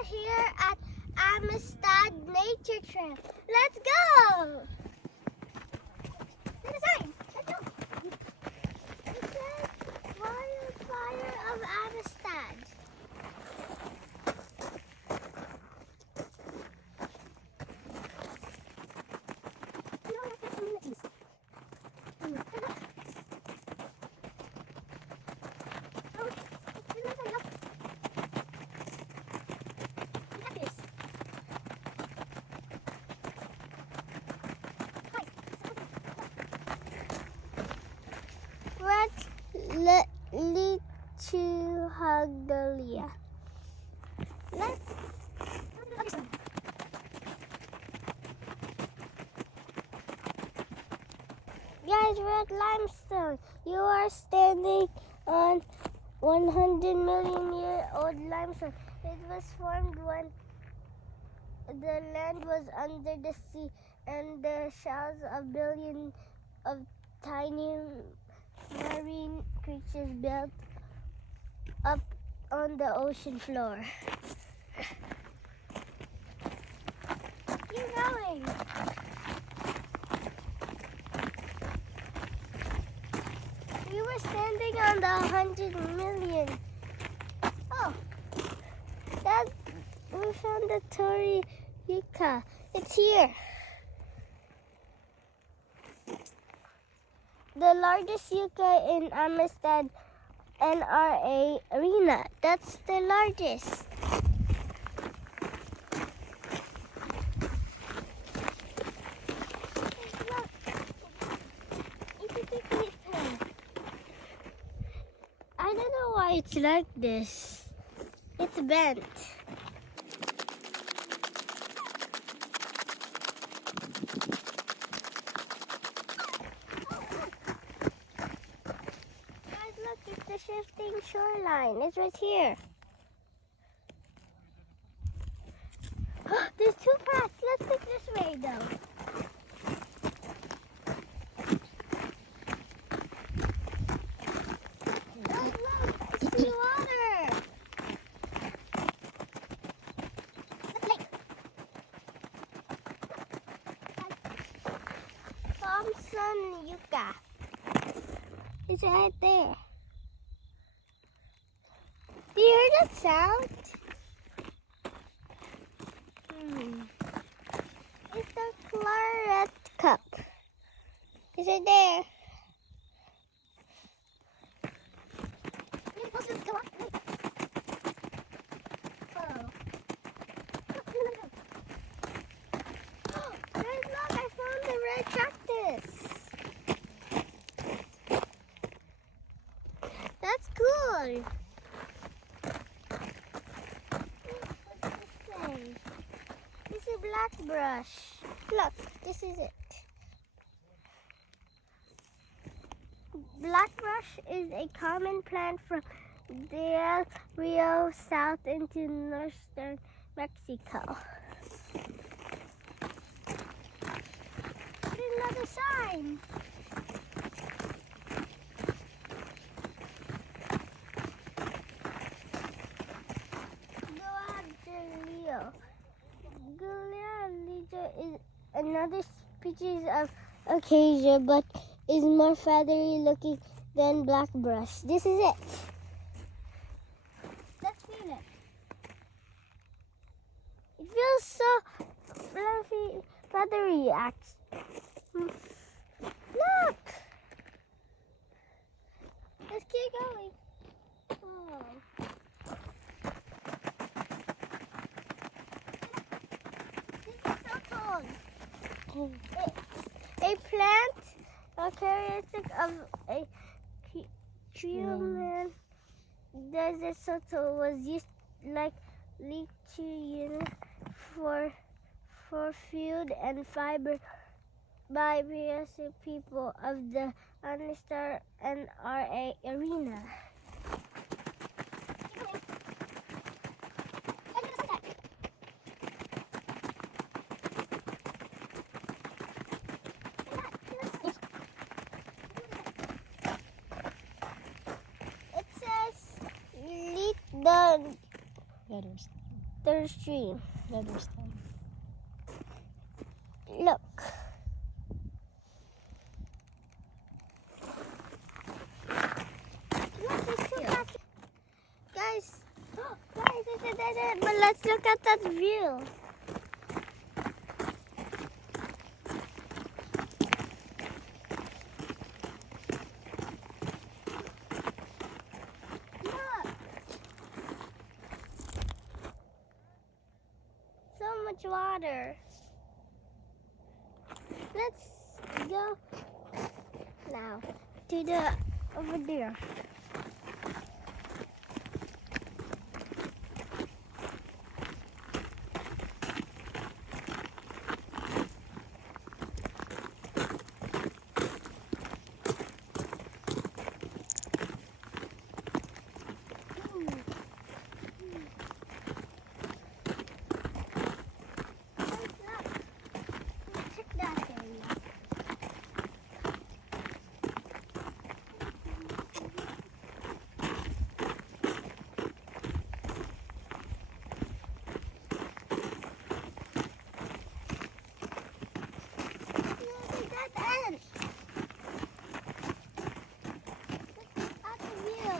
are here at Amistad Nature Trail. Let's go! There's a sign. Let's go. It says Wildfire of Amistad. Lead to Hagdalia. Let's guys, we're at limestone. You are standing on 100 million year old limestone. It was formed when the land was under the sea and the shells of billions of tiny marine creatures built up on the ocean floor. Keep going. We were standing on the 100 million. Oh, we found the Tori Yucca. It's here. The largest yucca in Amistad NRA Arena. That's the largest. Look. I don't know why it's like this. It's bent. Look, it's the shifting shoreline. It's right here. There's two paths. Let's take this way, though. Look, I see water. Let's Thompson Yucca. It's right there. Do you hear that sound? It's the claret cup. Is it there? Oh. Guys, look, I found the red cactus. That's cool. What does this say? This is black brush. Look, this is it. Black brush is a common plant from Del Rio south into northern Mexico. There's another sign. Gulialica is another species of acacia, but is more feathery looking than blackbrush. This is it. Let's feel it. It feels so fluffy, feathery. Look. Let's keep going. Oh. A plant characteristic of a Chilean desert soto was used like lithium for food and fiber by various people of the Amistad NRA Arena. The letters. There's three. Yeah, there's 10. Look. Look, there's two cats. Guys, but let's look at that view. Look. So much water. Let's go now to the over there. Check that area. Look at that end. Look at the view.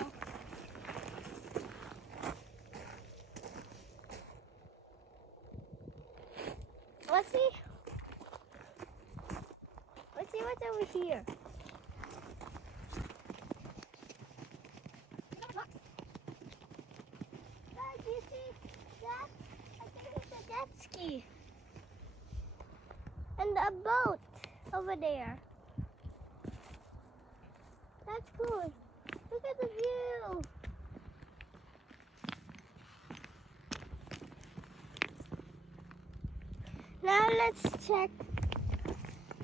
Let's see. Let's see what's over here. Guys, you see that? I think it's a jet ski. And a boat over there. That's cool. Look at the view. Now let's check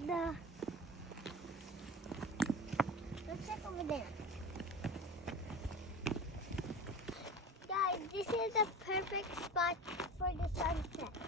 the. Let's check over there. Guys, this is the perfect spot for the sunsets.